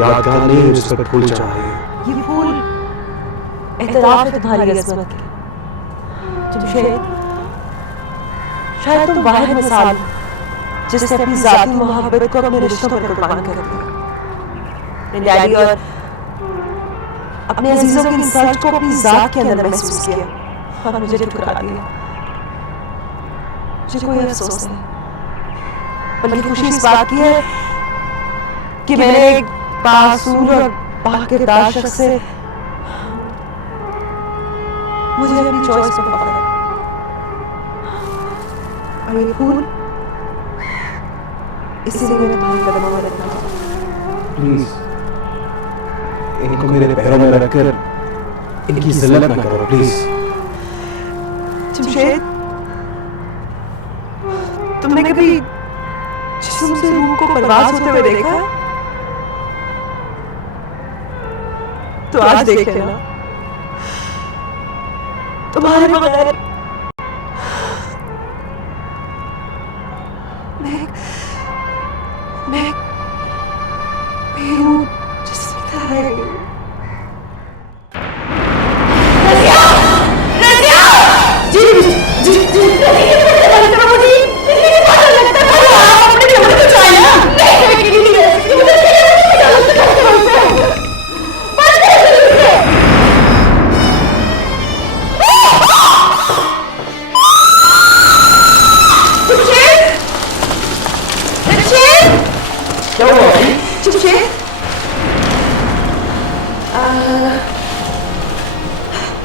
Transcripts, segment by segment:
यादगार नहीं, उस पर फूल चाहिए। ये फूल एतराफ है तुम्हारी अज़मत की। जमशेद, शायद तुम वाहिद मिसाल जिसने अपनी जाती मोहब्बत को अपने रिश्तों पर कुर्बान कर दिया। अपने डैडी और अपने अजीजों के इंसल्ट को अपनी जात के अंदर महसूस किया और मुझे ठुकरा दिया। मुझे कोई अफसोस नहीं, बल्कि खुशी इस बात की है कि मैंने एक बासूर और बाकिरदार शख्स से मुझे अपनी चॉइस पर फख्र है। और ये फूल इसीलिए मैं तुम्हारे कदमों में रखना चाहता हूँ। प्लीज इनको मेरे पैरों में रखकर इनकी जिल्लत न करो प्लीज। जमशेद, तुमने कभी जिस्म से रूह को परवाज होते हुए देखा? तो आज देखे ना। तुम्हारे बगैर मैं रूह जिस्म की तरह रह गई।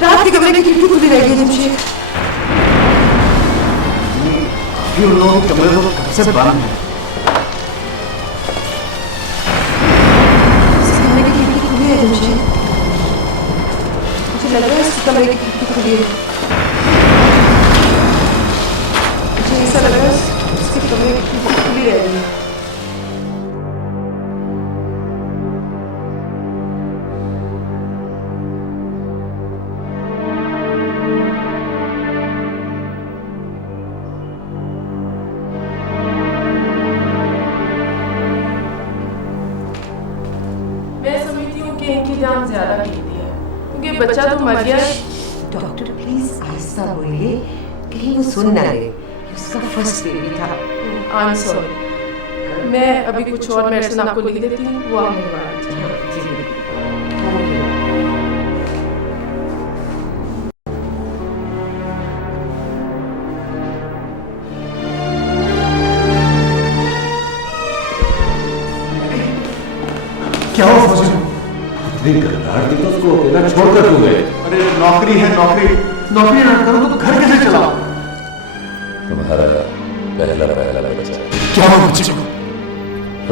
रात के कमरे की खिड़की खुली रहेगी जमशेद। उन लोगों के कमरे को कब से बंद है? इस कमरे की खिड़की खुली है जमशेद। मुझे लग रहा है इस कमरे की खिड़की खुली है। मुझे ऐसा लग रहा है इसके कमरे की खिड़की खुली रहेगी। इनकी जान ज्यादा कीमती है क्योंकि बच्चा तो मर गया। डॉक्टर प्लीज आहिस्ता बोलिए, कहीं वो सुन ना ले। उसका फर्स्ट बेबी था। I am sorry. मैं अभी कुछ और मेडिसिन आपको लिख देती हूँ, वो आप मंगवा लीजिए। क्या हुआ फौजी? घबराहट दी तो उसको अकेला छोड़कर क्यों गए? अरे नौकरी है, नौकरी ना करो तो घर कैसे चलाओ? तुम्हारा पहला बच्चा क्या हुआ बच्चे को?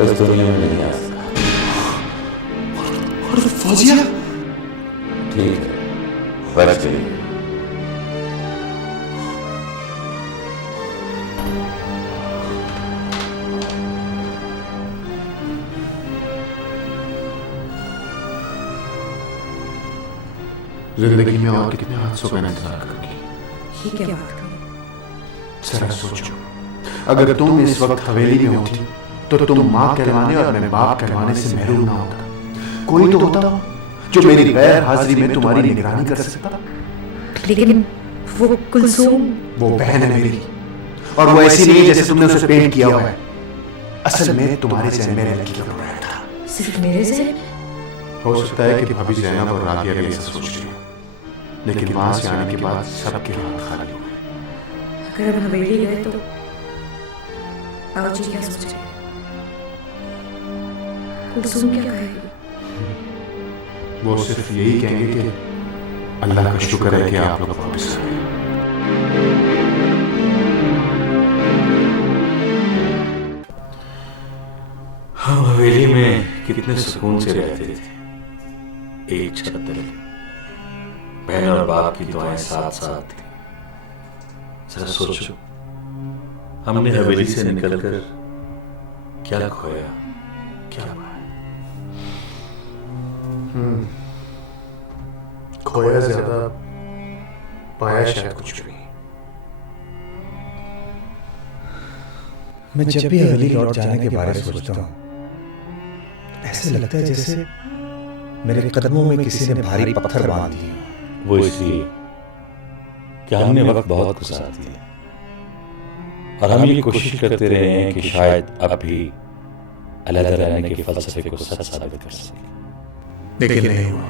इस दुनिया में नहीं आ सका। और फौजिया? ठीक है, बच गई। जिंदगी में और कितने हादसों का इंतजार करोगी? ये क्या बात करी? जरा सोचो, अगर तुम इस वक्त हवेली में होती तो तुम माँ कहलाने और मैं बाप कहलाने से महरूम ना होता। कोई तो होता जो मेरी गैर हाजिरी में तुम्हारी निगरानी कर सकता। लेकिन वो कुलसूम, वो बहन है मेरी, और वो ऐसी नहीं जैसे तुमने उसे पेंट किया हुआ है। असल में तुम्हारे जहन में लड़की का प्रोग्राम था। सिर्फ मेरे से? हो सकता है कि भाभी ज़ैनब और राबिया भी ऐसा सोच रही हो, लेकिन वहां से आने के बाद सबके हाथ खाली हो गए। अगर हम हवेली गए तो बाबूजी क्या सोचेंगे? कुलसूम क्या कहेगी? वो सिर्फ यही कहेंगे कि अल्लाह का शुक्र है कि आप लोग वापस आ गए। हम हवेली में कितने सुकून से रहते थे, एक छत तले, बहन और बाप की दुआएं साथ साथ थी। जरा सोचो, हमने हवेली से निकलकर क्या खोया, क्या पाया? खोया ज्यादा, पाया शायद कुछ भी। मैं जब भी हवेली लौट जाने के बारे में सोचता हूँ, ऐसे लगता है जैसे मेरे कदमों में किसी ने भारी पत्थर बांध दिए। वो इसलिए कि हमने वक्त बहुत गुजार दिया और हम ये कोशिश करते रहे हैं कि शायद अब भी अलग रहने के फलसफे को सच साबित कर सके। लेकिन नहीं हुआ।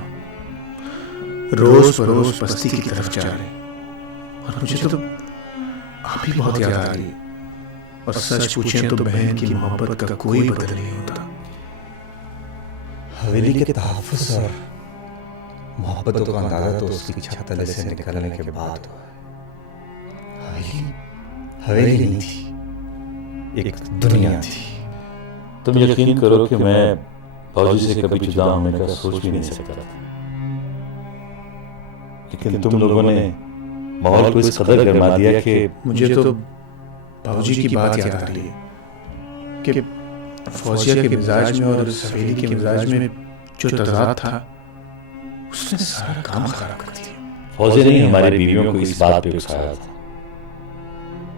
रोज बरोज बस्ती की तरफ जा रहे और मुझे तो आप ही बहुत याद आ रही है। और सच पूछें तो बहन की मोहब्बत का कोई बदल नहीं होता। हवेली के तहफ्फुज़ और मोहब्बतों का अंदाजा तो उसकी छत तले से निकलने के बाद हुआ। हवेली नहीं थी, एक दुनिया थी। तुम यकीन करो कि मैं फौजी से कभी जुदा होने का सोच भी नहीं सकता था, लेकिन तुम लोगों ने माहौल को इस कदर गरमा दिया कि मुझे तो बाबूजी की बात याद आ रही है कि फौजिया के मिजाज में और हवेली के मिजाज में जो तज़ाद था उसने सारा काम खराब कर दिया। फौजी ने हमारी बीवियों को इस बात पे उकसाया था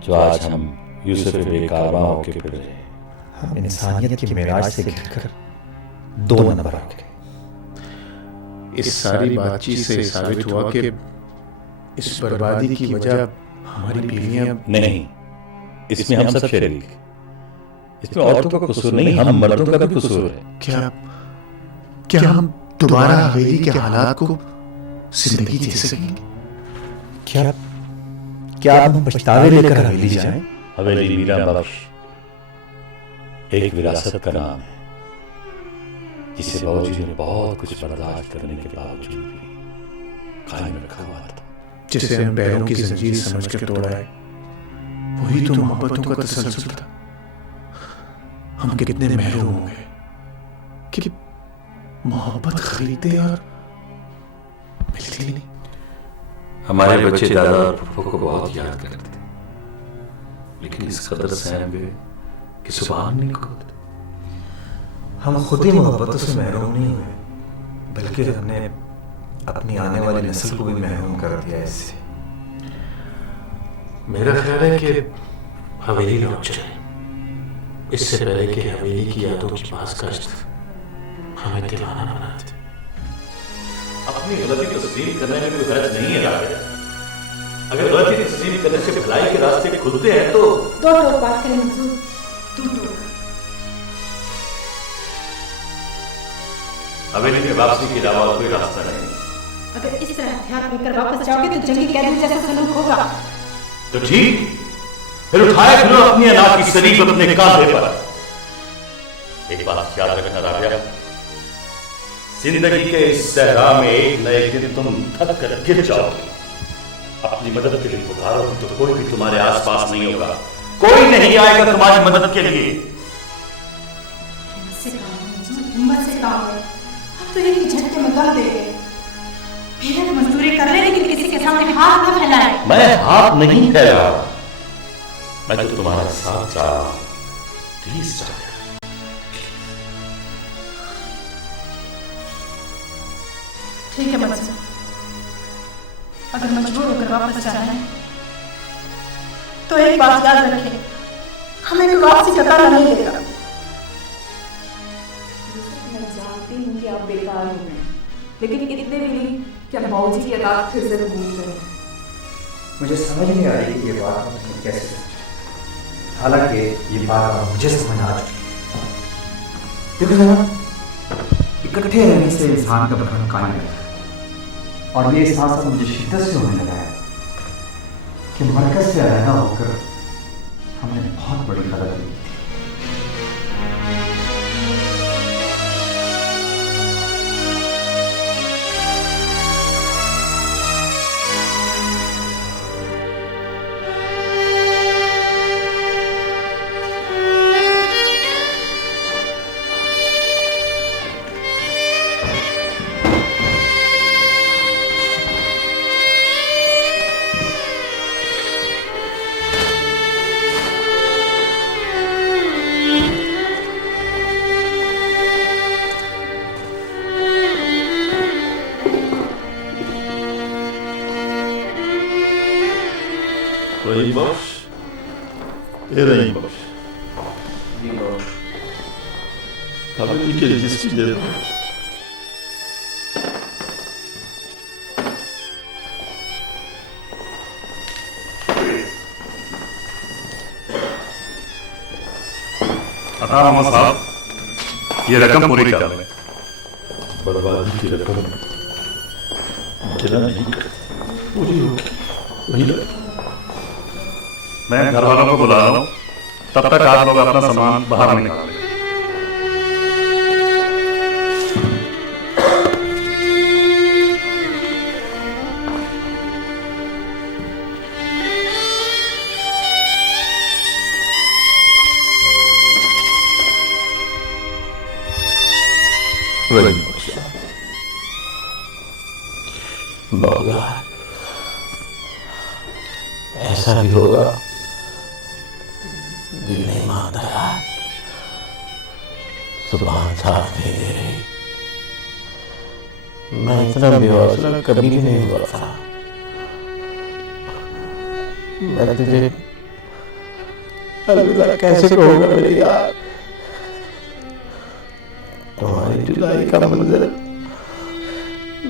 जो आज हम यूसुफ बेकारवा होके फिर रहे हैं। हम इंसानियत की मेराज से घिरकर 2 नंबर हो गए। इस सारी बातचीत से साबित हुआ कि इस बर्बादी की वजह हमारी बीवियां नहीं, इसमें हम सब शरीक। इसमें औरतों का कसूर नहीं, हम मर्दों का भी कसूर है। क्या हम दोबारा हवेली के हालात को जिंदगी दे सकेंगे? क्या हम पछतावे लेकर हवेली जाएं? हवेली मीरा बख्श एक विरासत का नाम है जिसे बाबूजी ने बहुत कुछ बर्दाश्त करने के बावजूद भी कायम रखा हुआ था। जिसे हम पैरों की जंजीर समझकर तोड़ा है, वही तो मोहब्बतों का तसलसल था। हम कितने महरूम हो गए कि मोहब्बत खरीदते और मिलती नहीं। हमारे बच्चे दादा और फूफो को बहुत याद करते थे, लेकिन इस कदर सहम गए कि सुबह नहीं खोते। हम खुद ही मोहब्बतों से महरूम नहीं हुए, बल्कि हमने अपनी आने वाली नस्ल को भी महरूम कर दिया इससे। मेरा ख्याल है कि हवेली लौट जाए, इससे पहले कि हवेली की यादों की बाज़गश्त हमें दीवाना बना दे। अपनी गलती तस्लीम करने में कोई हर्ज नहीं है राबिया। अगर गलती तस्लीम करने से भलाई के रास्ते खुलते हैं तो दो लोग बात करें मंजूर, तुम लोग हवेली में वापसी के अलावा कोई रास्ता नहीं। अगर इस तरह हथियार लेकर वापस जाओगे तो जंगी कैदी जैसा सलूक होगा। तो ठीक, फिर उठाए फिर अपनी अनाज की शरीफ अपने कांधे पर। एक बात याद रखना राबिया, जिंदगी के इस सहरा में एक नए दिन तुम थक कर गिर जाओगे। अपनी मदद के लिए पुकारोगे तो कोई भी तुम्हारे आसपास नहीं होगा, कोई नहीं आएगा तुम्हारी मदद के लिए। हिम्मत से काम है, अब तो एक ही झटके में दम दे गए। मेहनत मजदूरी कर ले, लेकिन किसी के सामने हाथ न फैलाए। मैं हाथ नहीं फैला, मैं तो तुम्हारा साथ चाह रहा हूं। प्लीज जाओ। ठीक है मंसूर, अगर मजबूर होकर वापस जाना है तो एक बात याद रखें, हमें कोई वापसी का ताला नहीं देगा। मैं जानती हूँ कि आप बेकार हो गए, लेकिन इतने भी नहीं कि आप बाबूजी की अदालत फिर से भूल गए। मुझे समझ नहीं आ रही कि ये बात तुम कैसे समझे, हालांकि ये बात मुझे समझ आ चुकी है। देखो, इकट्ठे रहने से इंसान का बंधन कायम रहता है, और ये एहसास मुझे शिद्दत से होने लगा है कि मरकज से अलग होकर हमने बहुत बड़ी गलती की थी। रहीम बख्श, ए रहीम बख्श, हवेली के रजिस्ट्री दे दो। मोहम्मद साहब, ये रकम पूरी कर लें। बर्बादी की रकम नहीं करती, पूरी हो वही मैं घर वालों को बुला रहा हूँ, तब तक आप लोग अपना सामान बाहर निकालें। भगवान, ऐसा भी होगा, दिल नहीं मानता यार, सुबह साथ नहीं दे रही। मैं इतना बेहौसला कभी भी नहीं हुआ था। मैं तुझे अलविदा कैसे कहूँगा मेरे यार। तुम्हारी जुदाई का मंजर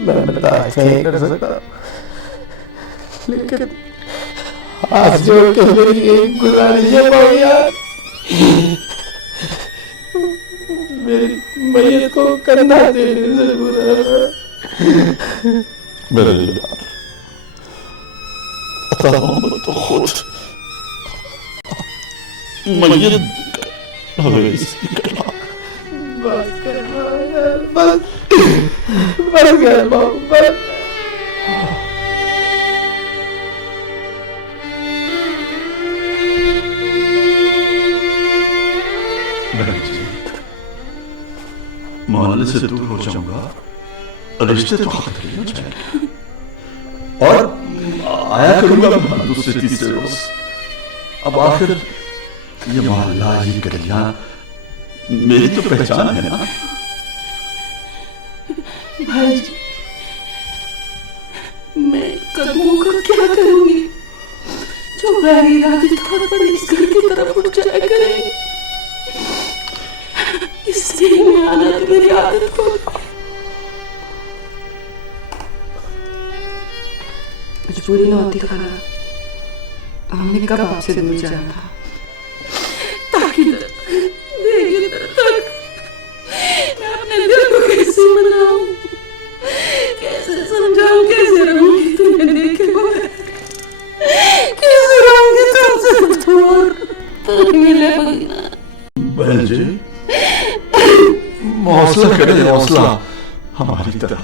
मैं बर्दाश्त नहीं कर सकता, लेकिन हाथ जोड़ के मेरी एक गुजारिश है बाबू यार, मेरी मैयत को कंधा देने जरूर है। मेरे यार, अता मोहम्मद तो खुद मैयत हवेली से निकला। बस कर यार, बस कर बाबू, बस। मोहल्ले से दूर हो जाऊंगा, रिश्ते तो खत्म हो जाएंगे, और आया करूंगा मैं दूसरे तीसरे रोज। अब आखिर ये मोहल्ला, ये गलियां मेरी तो पहचान है ना। भाई जी, मैं कदमों का क्या करूंगी जो गैर इरादी तौर पर इस घर की तरफ उठ जाया करेंगे। इसलिए मैं आना तो मेरी आदत हो गई। मजबूरी न होती खाना, हमने कब आपसे दूर जाना था, ताकि देखिए तक मैं अपने दिल को कैसे मनाऊं, कैसे समझाऊं, कैसे रहूंगी तुम्हें देखे हुए, कैसे रहूंगी तुमसे दूर, तो मिले बगीना। बहन जी, हौसला करें, हौसला हमारी तरह।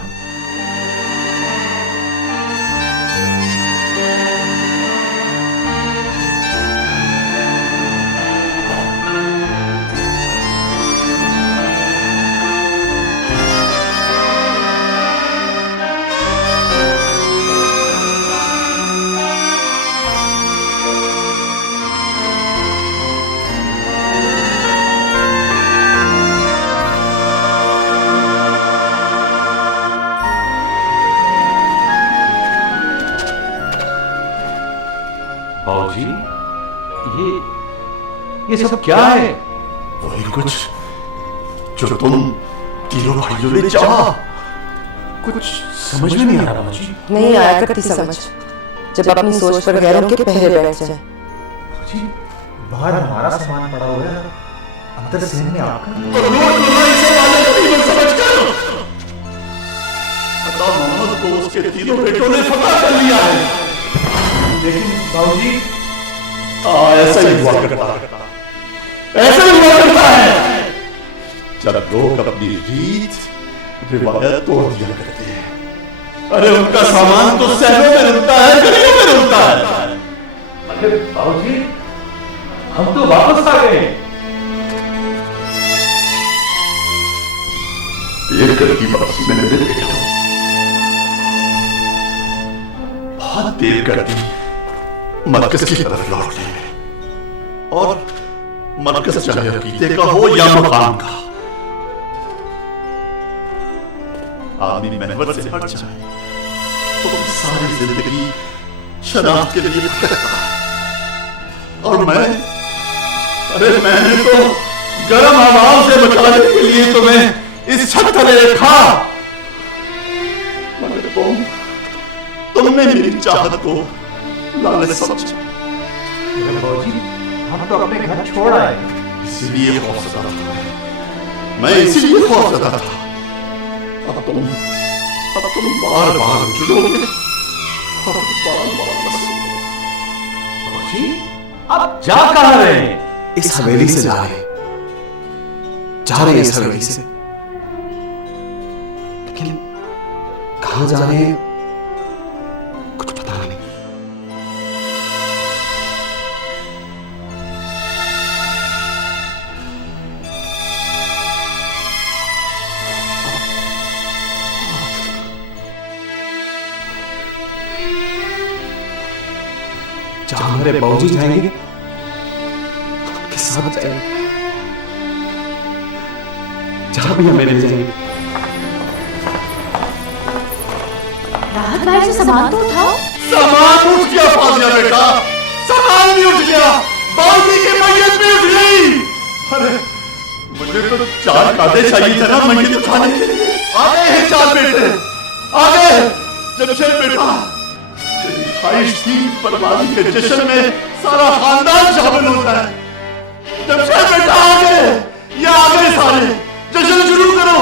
बाबूजी, ये सब क्या है? वही कुछ जो तुम तीनों भाइयों ने चाहा। कुछ समझ में नहीं आ रहा मुझे। नहीं आया करती समझ जब अपनी सोच पर गैरों के पहरे बैठ जाए। बाहर हमारा सामान पड़ा हुआ है, अंदर सीन में आकर मोहम्मद को उसके तीनों बेटों ने फतह कर लिया है। लेकिन बाबूजी, ऐसा ही हुआ करता है, ऐसा ही हुआ करता है जब लोग अपनी रीत रिवायत तोड़ दिया करते हैं। अरे उनका सामान तो शहरों में रुकता है, गलियों में रुकता है। अरे बाबूजी, हम तो वापस आ गए। देर कर की वापसी में मेरे बेटों, बहुत देर कर दी मरकज की तरफ लौटने में, और मरकज चाहे अकीदे का हो या मकाम का, आदमी महवर से हट जाए तो सारी जिंदगी शनाख्त के लिए भटकता है। और मैंने तो गर्म हवाओं से बचाने के लिए तुम्हें इस छत तले रखा, मगर तुमने मेरी चाहत को लालच समझा। बाबूजी, हम तो अपने घर छोड़ आए, इसलिए खौफजदा था मैं, इसीलिए खौफजदा था। अब तुम बार बार जुड़ोगे और बार बार बसोगे। बाबूजी, अब जा कहां रहे हैं? इस हवेली से जा रहे इस हवेली से, लेकिन कहां जा रहे हैं कुछ पता नहीं। जहां हमारे बाबूजी जाएंगे उनके साथ जाएंगे, जहां भी हमें ले जाएंगे। राहत भाई से सामान तो उठाओ। सामान उठ गया फाजिया बेटा, सामान भी उठ गया, बाबूजी की मैयत भी उठ गई। अरे मुझे तो 4 कांटे चाहिए थे ना मैयत उठाने के लिए। आ गए हैं 4 बेटे, आ गए। जमशेद बेटा, तेरी ख्वाहिश थी बर्बादी के जश्न में सारा खानदान शामिल होता है। जमशेद बेटा आ गए, ये आ गए सारे, जश्न शुरू करो।